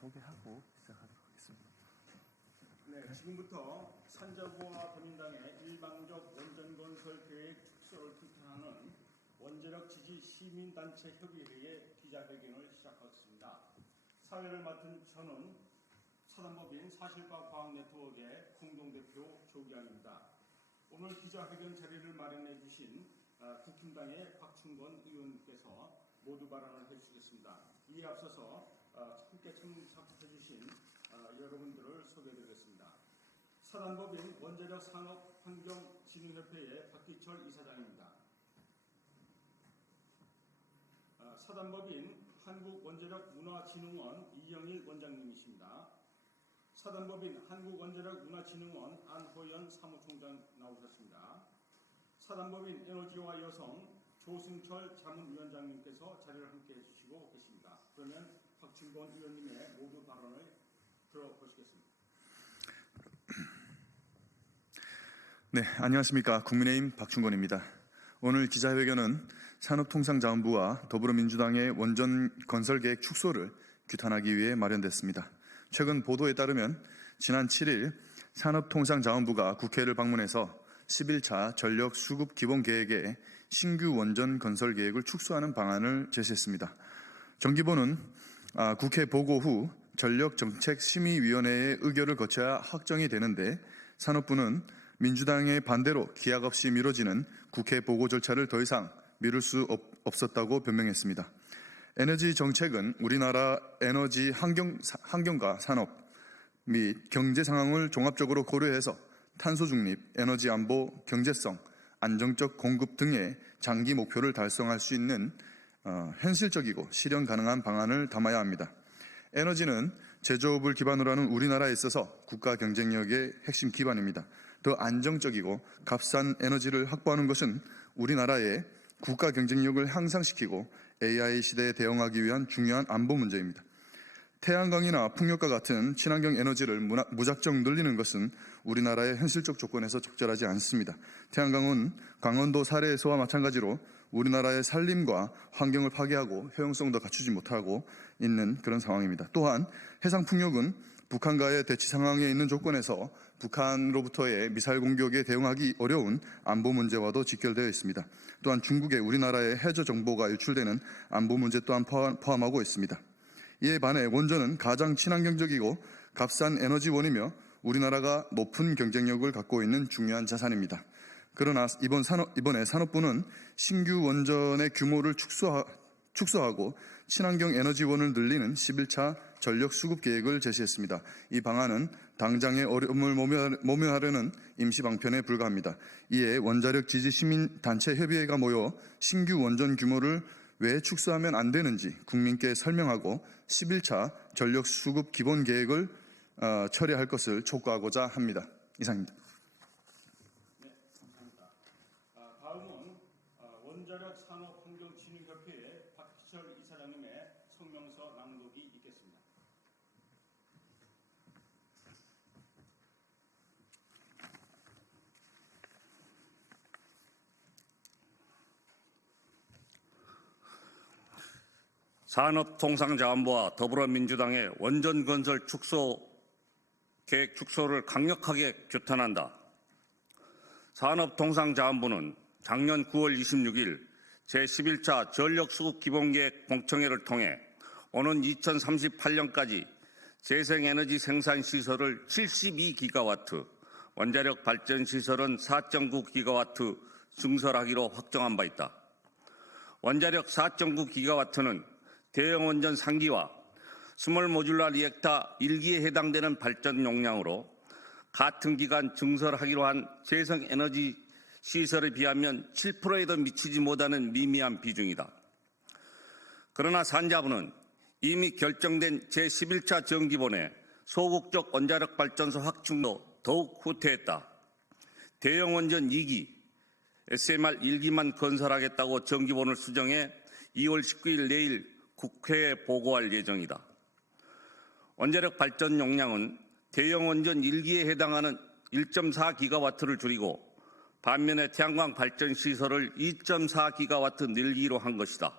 소개하고 시작하도록 하겠습니다. 네, 지금부터 산자부와 더민당의 일방적 원전건설 계획 축소를 규탄하는 원자력 지지 시민단체 협의회의 기자회견을 시작하겠습니다. 사회를 맡은 저는 사단법인 사실과 과학네트워크의 공동대표 조기환입니다. 오늘 기자회견 자리를 마련해 주신 국힘당의 박충건 의원님께서 모두 발언을 해주시겠습니다. 이에 앞서서 함께 참석해 주신 여러분들을 소개해드리겠습니다. 사단법인 원자력 산업환경진흥협회의 박기철 이사장입니다. 사단법인 한국원자력문화진흥원 이영일 원장님이십니다. 사단법인 한국원자력문화진흥원 안호연 사무총장 나오셨습니다. 사단법인 에너지와 여성 조승철 자문위원장님께서 자리를 함께 해주시고 계십니다. 그러면 박충건 의원님의 모두 발언을 들어보시겠습니다. 네, 안녕하십니까. 국민의힘 박충건입니다. 오늘 기자회견은 산업통상자원부와 더불어민주당의 원전 건설 계획 축소를 규탄하기 위해 마련됐습니다. 최근 보도에 따르면 지난 7일 산업통상자원부가 국회를 방문해서 11차 전력 수급 기본 계획에 신규 원전 건설 계획을 축소하는 방안을 제시했습니다. 정기본은 국회 보고 후 전력정책심의위원회의 의결을 거쳐야 확정이 되는데 산업부는 민주당의 반대로 기약 없이 미뤄지는 국회 보고 절차를 더 이상 미룰 수 없었다고 변명했습니다. 에너지 정책은 우리나라 에너지 환경과 산업 및 경제 상황을 종합적으로 고려해서 탄소 중립, 에너지 안보, 경제성, 안정적 공급 등의 장기 목표를 달성할 수 있는 현실적이고 실현 가능한 방안을 담아야 합니다. 에너지는 제조업을 기반으로 하는 우리나라에 있어서 국가 경쟁력의 핵심 기반입니다. 더 안정적이고 값싼 에너지를 확보하는 것은 우리나라의 국가 경쟁력을 향상시키고 AI 시대에 대응하기 위한 중요한 안보 문제입니다. 태양광이나 풍력과 같은 친환경 에너지를 무작정 늘리는 것은 우리나라의 현실적 조건에서 적절하지 않습니다. 태양광은 강원도 사례에서와 마찬가지로 우리나라의 산림과 환경을 파괴하고 효용성도 갖추지 못하고 있는 그런 상황입니다. 또한 해상풍력은 북한과의 대치 상황에 있는 조건에서 북한으로부터의 미사일 공격에 대응하기 어려운 안보 문제와도 직결되어 있습니다. 또한 중국의 우리나라의 해저 정보가 유출되는 안보 문제 또한 포함하고 있습니다. 이에 반해 원전은 가장 친환경적이고 값싼 에너지원이며 우리나라가 높은 경쟁력을 갖고 있는 중요한 자산입니다. 그러나 이번에 산업부는 신규 원전의 규모를 축소하고 친환경 에너지원을 늘리는 11차 전력 수급 계획을 제시했습니다. 이 방안은 당장의 어려움을 모면하려는 임시 방편에 불과합니다. 이에 원자력 지지 시민단체 협의회가 모여 신규 원전 규모를 왜 축소하면 안 되는지 국민께 설명하고 11차 전력 수급 기본 계획을 처리할 것을 촉구하고자 합니다. 이상입니다. 네, 감사합니다. 다음은 원자력 산업환경진흥협회의 박기철 이사장님의 성명서 낭독이 있겠습니다. 산업통상자원부와 더불어민주당의 원전건설 계획 축소를 강력하게 규탄한다. 산업통상자원부는 작년 9월 26일 제11차 전력수급기본계획 공청회를 통해 오는 2038년까지 재생에너지 생산시설을 72기가와트, 원자력 발전시설은 4.9기가와트 증설하기로 확정한 바 있다. 원자력 4.9기가와트는 대형 원전 3기와 스몰 모듈러 리액터 1기에 해당되는 발전 용량으로 같은 기간 증설하기로 한 재생에너지 시설에 비하면 7%에도 미치지 못하는 미미한 비중이다. 그러나 산자부는 이미 결정된 제11차 정기본에 소국적 원자력 발전소 확충도 더욱 후퇴했다. 대형 원전 2기, SMR 1기만 건설하겠다고 정기본을 수정해 2월 19일 내일 국회에 보고할 예정이다. 원자력 발전 용량은 대형 원전 1기에 해당하는 1.4기가와트를 줄이고 반면에 태양광 발전 시설을 2.4기가와트 늘리기로 한 것이다.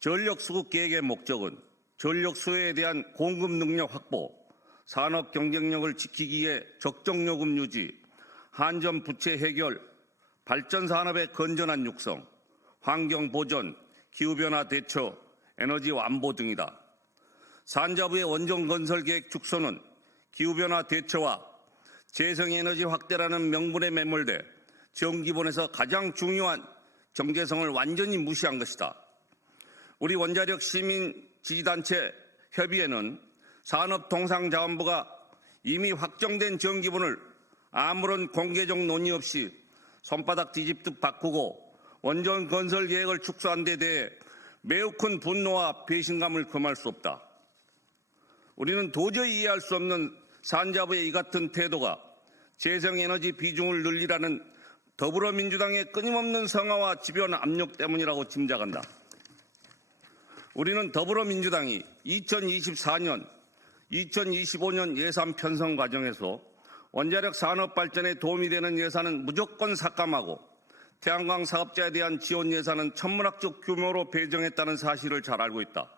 전력 수급 계획의 목적은 전력 수요에 대한 공급 능력 확보, 산업 경쟁력을 지키기 위해 적정 요금 유지, 한전 부채 해결, 발전 산업의 건전한 육성, 환경 보전, 기후변화 대처, 에너지 완보 등이다. 산자부의 원전 건설 계획 축소는 기후변화 대처와 재생에너지 확대라는 명분에 매몰돼 정기본에서 가장 중요한 경제성을 완전히 무시한 것이다. 우리 원자력 시민 지지단체 협의회는 산업통상자원부가 이미 확정된 정기본을 아무런 공개적 논의 없이 손바닥 뒤집듯 바꾸고 원전 건설 계획을 축소한 데 대해 매우 큰 분노와 배신감을 금할 수 없다. 우리는 도저히 이해할 수 없는 산자부의 이 같은 태도가 재생에너지 비중을 늘리라는 더불어민주당의 끊임없는 성화와 집요한 압력 때문이라고 짐작한다. 우리는 더불어민주당이 2024년, 2025년 예산 편성 과정에서 원자력 산업 발전에 도움이 되는 예산은 무조건 삭감하고 태양광 사업자에 대한 지원 예산은 천문학적 규모로 배정했다는 사실을 잘 알고 있다.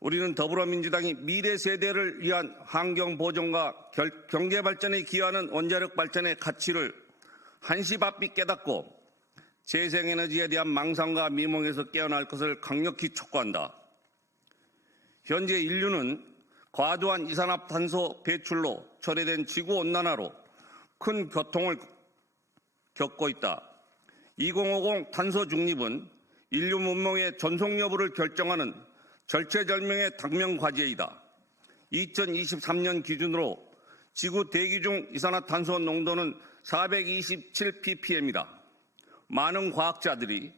우리는 더불어민주당이 미래 세대를 위한 환경 보존과 경제 발전에 기여하는 원자력 발전의 가치를 한시바삐 깨닫고 재생에너지에 대한 망상과 미몽에서 깨어날 것을 강력히 촉구한다. 현재 인류는 과도한 이산화탄소 배출로 초래된 지구온난화로 큰 고통을 겪고 있다. 2050 탄소 중립은 인류 문명의 전속 여부를 결정하는 절체절명의 당면 과제이다. 2023년 기준으로 지구 대기 중 이산화탄소 농도는 427 ppm이다. 많은 과학자들이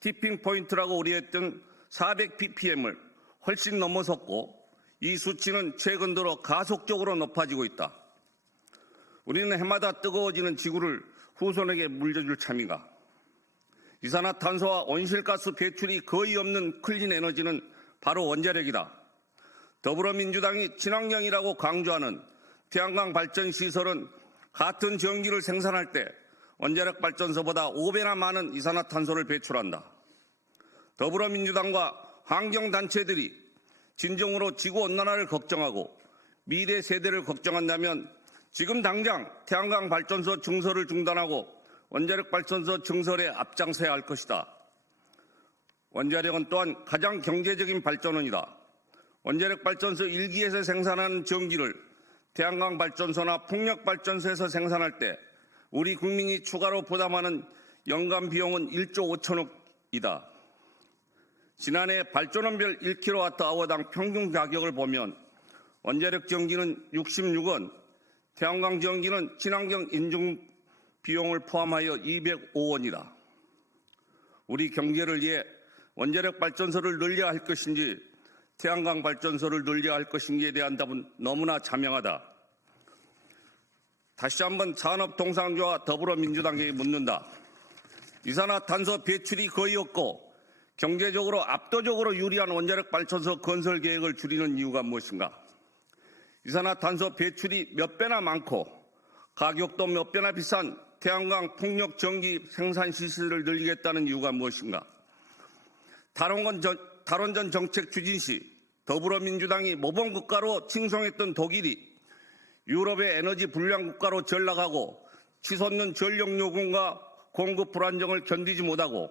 티핑 포인트라고 우려했던 400 ppm을 훨씬 넘어섰고 이 수치는 최근 들어 가속적으로 높아지고 있다. 우리는 해마다 뜨거워지는 지구를 후손에게 물려줄 참인가? 이산화탄소와 온실가스 배출이 거의 없는 클린 에너지는 바로 원자력이다. 더불어민주당이 친환경이라고 강조하는 태양광 발전 시설은 같은 전기를 생산할 때 원자력 발전소보다 5배나 많은 이산화탄소를 배출한다. 더불어민주당과 환경단체들이 진정으로 지구온난화를 걱정하고 미래 세대를 걱정한다면 지금 당장 태양광 발전소 증설을 중단하고 원자력 발전소 증설에 앞장서야 할 것이다. 원자력은 또한 가장 경제적인 발전원이다. 원자력 발전소 1기에서 생산하는 전기를 태양광 발전소나 풍력 발전소에서 생산할 때 우리 국민이 추가로 부담하는 연간 비용은 1조 5천억이다. 지난해 발전원별 1kWh당 평균 가격을 보면 원자력 전기는 66원, 태양광 전기는 친환경 인증 비용을 포함하여 205원이다. 우리 경제를 위해 원자력 발전소를 늘려야 할 것인지 태양광 발전소를 늘려야 할 것인지에 대한 답은 너무나 자명하다. 다시 한번 산업통상조와 더불어민주당에게 묻는다. 이산화탄소 배출이 거의 없고 경제적으로 압도적으로 유리한 원자력 발전소 건설 계획을 줄이는 이유가 무엇인가? 이산화탄소 배출이 몇 배나 많고 가격도 몇 배나 비싼 태양광 풍력 전기 생산 시설을 늘리겠다는 이유가 무엇인가? 탈원전 정책 추진 시 더불어민주당이 모범국가로 칭송했던 독일이 유럽의 에너지 불량 국가로 전락하고 치솟는 전력 요금과 공급 불안정을 견디지 못하고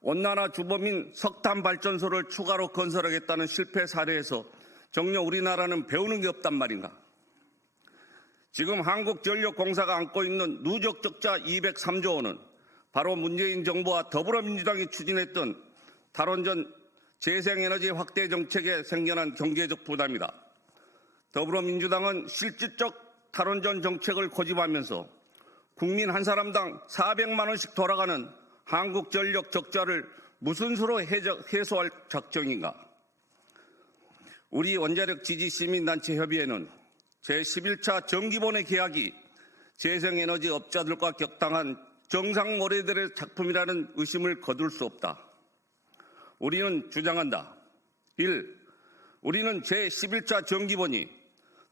온난화 주범인 석탄 발전소를 추가로 건설하겠다는 실패 사례에서 정녕 우리나라는 배우는 게 없단 말인가? 지금 한국전력공사가 안고 있는 누적 적자 203조 원은 바로 문재인 정부와 더불어민주당이 추진했던 탈원전 재생에너지 확대 정책에 생겨난 경제적 부담이다. 더불어민주당은 실질적 탈원전 정책을 고집하면서 국민 한 사람당 400만 원씩 돌아가는 한국전력 적자를 무슨 수로 해소할 작정인가? 우리 원자력 지지 시민단체 협의회는 제11차 정기본의 계약이 재생에너지 업자들과 격당한 정상모래들의 작품이라는 의심을 거둘 수 없다. 우리는 주장한다. 1. 우리는 제11차 정기본이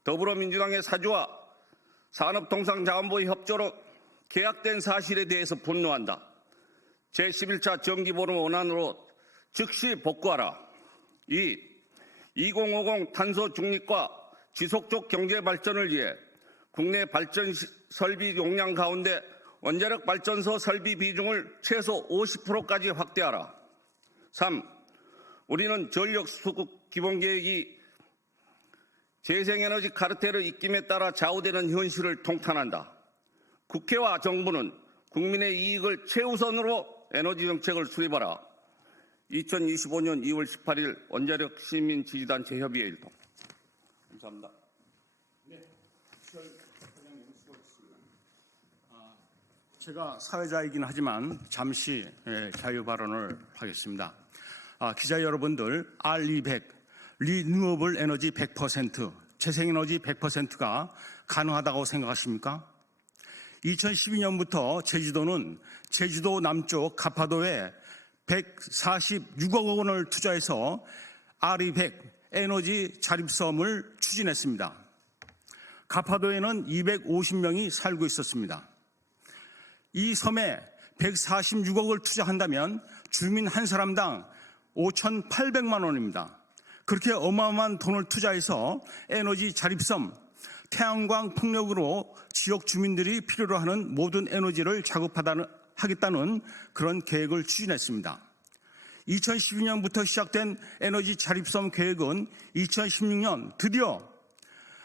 더불어민주당의 사주와 산업통상자원부의 협조로 계약된 사실에 대해서 분노한다. 제11차 정기본의 원안으로 즉시 복구하라. 2. 2050 탄소 중립과 지속적 경제 발전을 위해 국내 발전 설비 용량 가운데 원자력 발전소 설비 비중을 최소 50%까지 확대하라. 3. 우리는 전력 수급 기본계획이 재생에너지 카르텔의 입김에 따라 좌우되는 현실을 통탄한다. 국회와 정부는 국민의 이익을 최우선으로 에너지 정책을 수립하라. 2025년 2월 18일 원자력 시민 지지단체 협의회 일동. 감사합니다. 네, 시월 회장님 수고하셨습니다. 제가 사회자이긴 하지만 잠시 자유 발언을 하겠습니다. 기자 여러분들, R200 리뉴어블 에너지 100%, 재생에너지 100%가 가능하다고 생각하십니까? 2012년부터 제주도는 제주도 남쪽 가파도에 146억 원을 투자해서 RE100 에너지 자립섬을 추진했습니다. 가파도에는 250명이 살고 있었습니다. 이 섬에 146억을 투자한다면 주민 한 사람당 5,800만 원입니다. 그렇게 어마어마한 돈을 투자해서 에너지 자립섬, 태양광 풍력으로 지역 주민들이 필요로 하는 모든 에너지를 하겠다는 그런 계획을 추진했습니다. 2012년부터 시작된 에너지 자립섬 계획은 2016년 드디어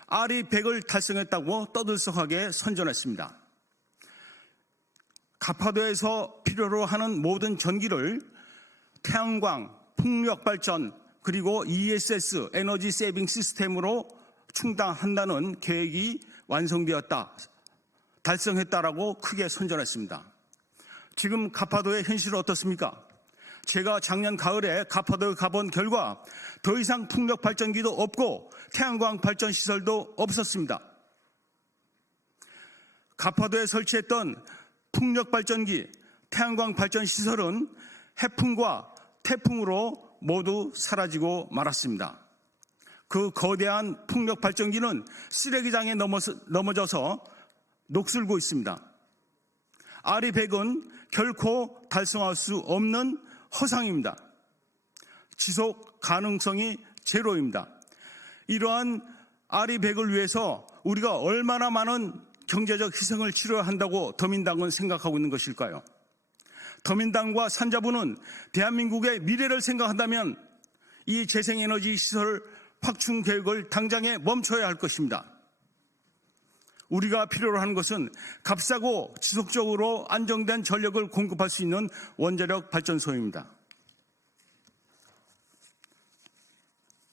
RE100을 달성했다고 떠들썩하게 선전했습니다. 가파도에서 필요로 하는 모든 전기를 태양광, 풍력 발전, 그리고 ESS 에너지 세이빙 시스템으로 충당한다는 계획이 완성되었다, 달성했다라고 크게 선전했습니다. 지금 가파도의 현실은 어떻습니까? 제가 작년 가을에 가파도에 가본 결과 더 이상 풍력 발전기도 없고 태양광 발전 시설도 없었습니다. 가파도에 설치했던 풍력 발전기, 태양광 발전 시설은 해풍과 태풍으로 모두 사라지고 말았습니다. 그 거대한 풍력 발전기는 쓰레기장에 넘어져서 녹슬고 있습니다. RE100은 결코 달성할 수 없는 허상입니다. 지속 가능성이 제로입니다. 이러한 RE100을 위해서 우리가 얼마나 많은 경제적 희생을 치러야 한다고 더민당은 생각하고 있는 것일까요? 더민당과 산자부는 대한민국의 미래를 생각한다면 이 재생에너지 시설 확충 계획을 당장에 멈춰야 할 것입니다. 우리가 필요로 하는 것은 값싸고 지속적으로 안정된 전력을 공급할 수 있는 원자력 발전소입니다.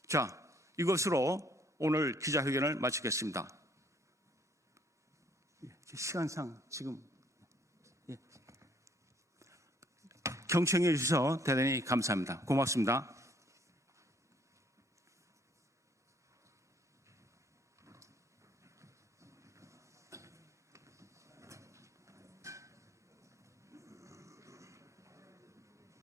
자, 이것으로 오늘 기자회견을 마치겠습니다. 시간상 지금 경청해 주셔서 대단히 감사합니다. 고맙습니다.